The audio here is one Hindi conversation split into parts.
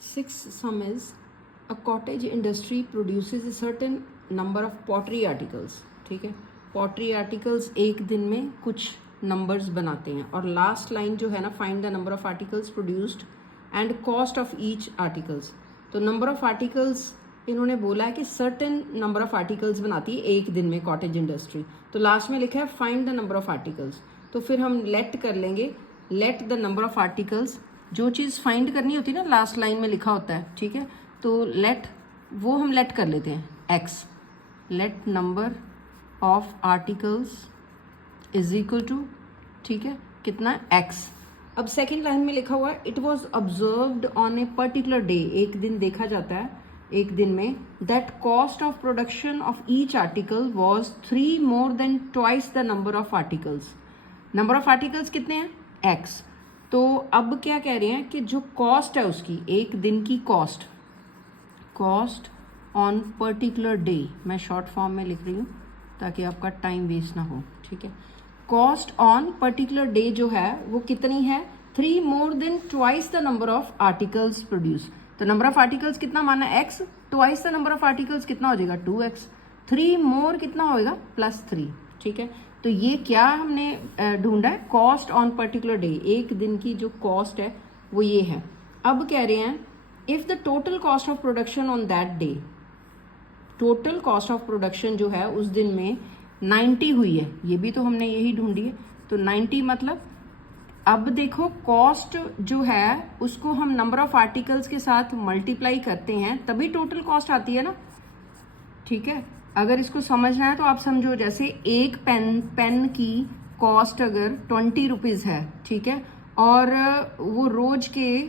Sixth sum is a cottage industry produces a certain number of pottery articles. ठीक है, pottery articles एक दिन में कुछ numbers बनाते हैं और last line जो है ना, find the number of articles produced and cost of each articles. तो number of articles इन्होंने बोला है कि certain number of articles बनाती है एक दिन में cottage industry. तो लास्ट में लिखा है find the number of articles. तो फिर हम let कर लेंगे, let the number of articles. जो चीज़ फाइंड करनी होती है ना, लास्ट लाइन में लिखा होता है, ठीक है, तो लेट वो हम लेट कर लेते हैं x. Let number of articles is equal to, ठीक है, कितना x. अब सेकेंड लाइन में लिखा हुआ है it was observed on a particular day, एक दिन देखा जाता है एक दिन में, that cost of production of each article was 3 more than twice the number of articles. Number of articles कितने हैं? x. तो अब क्या कह रहे हैं कि जो कॉस्ट है उसकी, एक दिन की कॉस्ट ऑन पर्टिकुलर डे, मैं शॉर्ट फॉर्म में लिख रही हूँ ताकि आपका टाइम वेस्ट ना हो, ठीक है. कॉस्ट ऑन पर्टिकुलर डे जो है वो कितनी है? 3 more than twice the number of articles produce. तो नंबर ऑफ आर्टिकल्स कितना माना है? x. Twice the number of articles कितना हो जाएगा? 2x. 3 more कितना होएगा? +3. ठीक है, तो ये क्या हमने ढूंढा है? कॉस्ट ऑन पर्टिकुलर डे, एक दिन की जो कॉस्ट है वो ये है. अब कह रहे हैं if the total cost of production on that day, total cost of production जो है उस दिन में 90 हुई है, ये भी तो हमने यही ढूंढी है. तो 90 मतलब, अब देखो कॉस्ट जो है उसको हम नंबर ऑफ आर्टिकल्स के साथ मल्टीप्लाई करते हैं तभी टोटल कॉस्ट आती है ना. ठीक है, अगर इसको समझना है तो आप समझो, जैसे एक पेन की कॉस्ट अगर 20 रुपीज़ है, ठीक है, और वो रोज के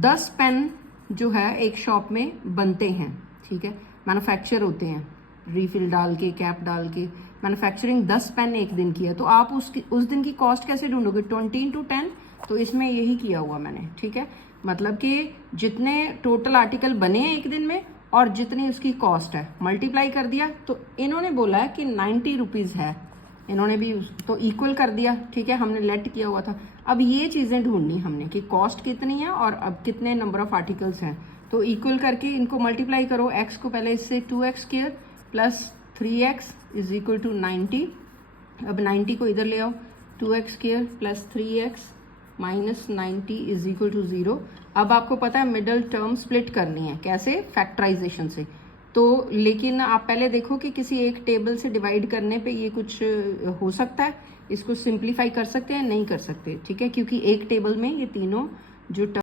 10 पेन जो है एक शॉप में बनते हैं, ठीक है, मैन्युफैक्चर होते हैं, रीफिल डाल के, कैप डाल के, मैन्युफैक्चरिंग 10 पेन एक दिन की है, तो आप उस दिन की कॉस्ट कैसे ढूंढोगे? 20 × 10. तो इसमें यही किया हुआ मैंने, ठीक है, मतलब कि जितने टोटल आर्टिकल बने हैं एक दिन में और जितनी उसकी कॉस्ट है मल्टीप्लाई कर दिया. तो इन्होंने बोला है कि 90 रुपीज़ है, इन्होंने भी तो इक्वल कर दिया, ठीक है, हमने लेट किया हुआ था. अब ये चीज़ें ढूंढनी हमने कि कॉस्ट कितनी है और अब कितने नंबर ऑफ आर्टिकल्स हैं. तो इक्वल करके इनको मल्टीप्लाई करो. x को पहले इससे 2x² + 3x is equal to 90. अब 90 को इधर ले आओ, 2x² + 3x - 90 is equal to 0. अब आपको पता है मिडल टर्म स्प्लिट करनी है, कैसे? फैक्टराइजेशन से. तो लेकिन आप पहले देखो कि किसी एक टेबल से डिवाइड करने पे ये कुछ हो सकता है, इसको सिंप्लीफाई कर सकते हैं? नहीं कर सकते, ठीक है, क्योंकि एक टेबल में ये तीनों जो